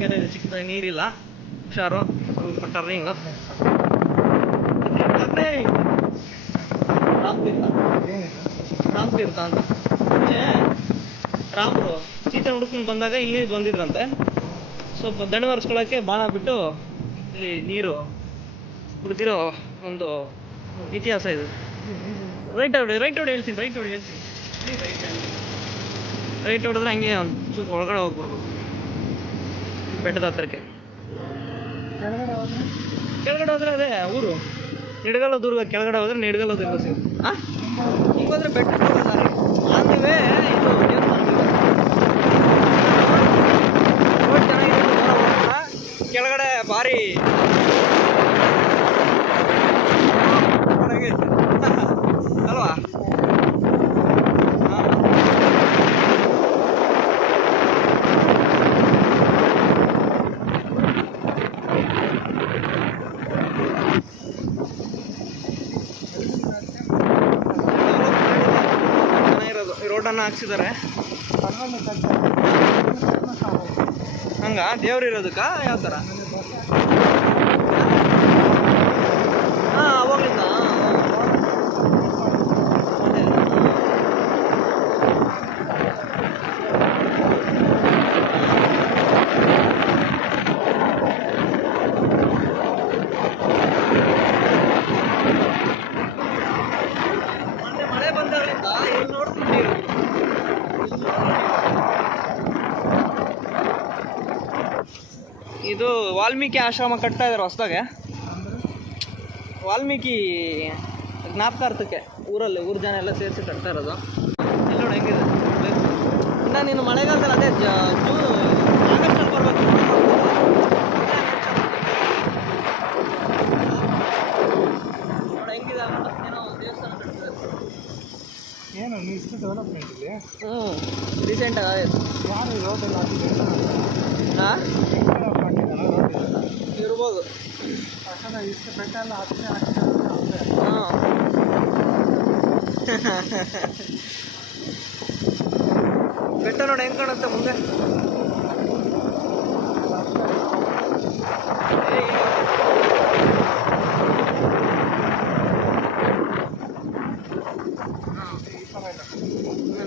ಕೆರೆ ಇದೆ, ಚಿಕ್ಕದಾಗಿ ನೀರಿಲ್ಲ. ಹುಷಾರು, ಸ್ವಲ್ಪ ಟರ್ನಿಂಗು. ರಾಮತೀರ್ಥ ಅಂತ ಮುಂಚೆ ರಾಮರು ಸೀತೆ ಹುಡುಕೊಂಡು ಬಂದಾಗ ಇಲ್ಲಿ ಬಂದಿದ್ರಂತೆ. ಸ್ವಲ್ಪ ದಣಿವರ್ಸ್ಕೊಳ್ಳೋಕ್ಕೆ ಬಾಣ ಬಿಟ್ಟು ಇಲ್ಲಿ ನೀರು ಕುಡಿದಿರೋ ಒಂದು ಇತಿಹಾಸ ಇದು. ರೈಟ್ ಹೊಡಿ ಹೇಳ್ತೀನಿ. ರೈಟ್ ಹೊಡೆದ್ರೆ ಹಂಗೆ ಒಂದು ಸ್ವಲ್ಪ ಒಳಗಡೆ ಹೋಗ್ಬೋದು ಬೆಟ್ಟದ ಹತ್ರಕ್ಕೆ. ಕೆಳಗಡೆ ಹೋದ್ರೆ ಅದೇ ಊರು ನಿಡಗಲ್ಲ ದುರ್ಗ. ಕೆಳಗಡೆ ಹೋದ್ರೆ ನಿಡಗಲ್ಲ ದುರ್ಗ ಸಿಗುತ್ತೆ. ಹಿಂಗೆ ಹೋದ್ರೆ ಬೆಟ್ಟ ಹೋಗೋದಾರೆ ಆಂದಿವೆ. ಇದು ರೋಡ್ ಚೆನ್ನಾಗಿದೆ, ಕೆಳಗಡೆ ಭಾರಿ ಅಲ್ವಾ? ರೋಡನ್ನು ಹಾಕ್ಸಿದ್ದಾರೆ. ಹಂಗ ದೇವ್ರು ಇರೋದಕ್ಕ ಯಾವ ಥರ? ಹಾಂ, ಅವಾಗಲಿಂದ ಮಳೆ ಬಂದಾಗಲಿಂದ ಇಲ್ಲಿ ನೋಡ್ತಿದ್ದೀವಿ. ಇದು ವಾಲ್ಮೀಕಿ ಆಶ್ರಮ ಕಟ್ತಾ ಇದ್ದಾರೆ ಹೊಸದಾಗೆ. ವಾಲ್ಮೀಕಿ ಜ್ಞಾಪಕಾರ್ಥಕ್ಕೆ ಊರಲ್ಲಿ ಊರು ಜನ ಎಲ್ಲ ಸೇರಿಸಿ ಕಟ್ತಾ ಇರೋದು. ಎಲ್ಲ ನೋಡಿ ಹೆಂಗಿದೆ ಪ್ಲೇಸ್. ಇನ್ನು ನೀನು ಮಳೆಗಾಲದಲ್ಲಿ ಅದೇ ಆಗಸ್ಟಲ್ಲಿ ಬರ್ಬೇಕು. ನೋಡಿ ಹೆಂಗಿದೆ ಏನೋ ದೇವಸ್ಥಾನ ಕಟ್ತಾರೆ. ಏನು ಇಷ್ಟು ಡೆವಲಪ್ಮೆಂಟ್ ಇಲ್ಲಿ? ರೀಸೆಂಟಾಗಿ ಆಯಿತು. ಯಾರು ರೋಡೆಲ್ಲ ಹಾಕಿದ್ದಾರೆ? ಹಾಂ, ಇರ್ಬೋದು. ಇಷ್ಟು ಬೆಟ್ಟ ಎಲ್ಲ ಹಾಕ್ತಾರೆ. ಹಾಂ, ಬೆಟ್ಟ ನೋಡಿ ಹೆಂಗೆ ಕಾಣುತ್ತೆ ಮುಂದೆ.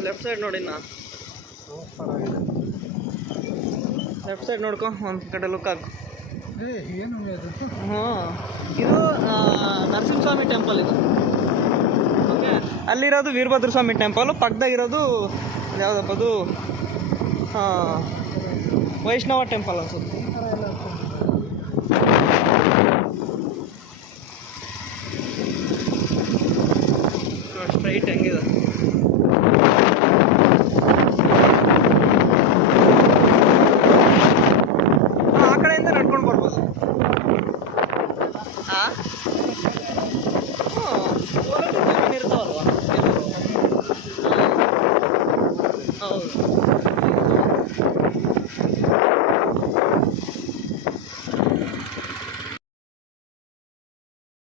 ಲೆಫ್ಟ್ ಸೈಡ್ ನೋಡಿ, ಲೆಫ್ಟ್ ಸೈಡ್ ನೋಡ್ಕೊ, ಒಂದು ಕಡೆ ಲುಕ್ ಹಾಕು. ಏನು ಇದು ನರಸಿಂಹಸ್ವಾಮಿ ಟೆಂಪಲ್ ಇದು. Okay, ಅಲ್ಲಿರೋದು Veerabhadra Swamy temple. ಪಕ್ಕದಾಗಿರೋದು ಯಾವುದಪ್ಪ ಅದು, ವೈಷ್ಣವ ಟೆಂಪಲ್ ಅನ್ಸುತ್ತೆ. ಸ್ಟ್ರೈಟ್ ಹೆಂಗಿದೆ.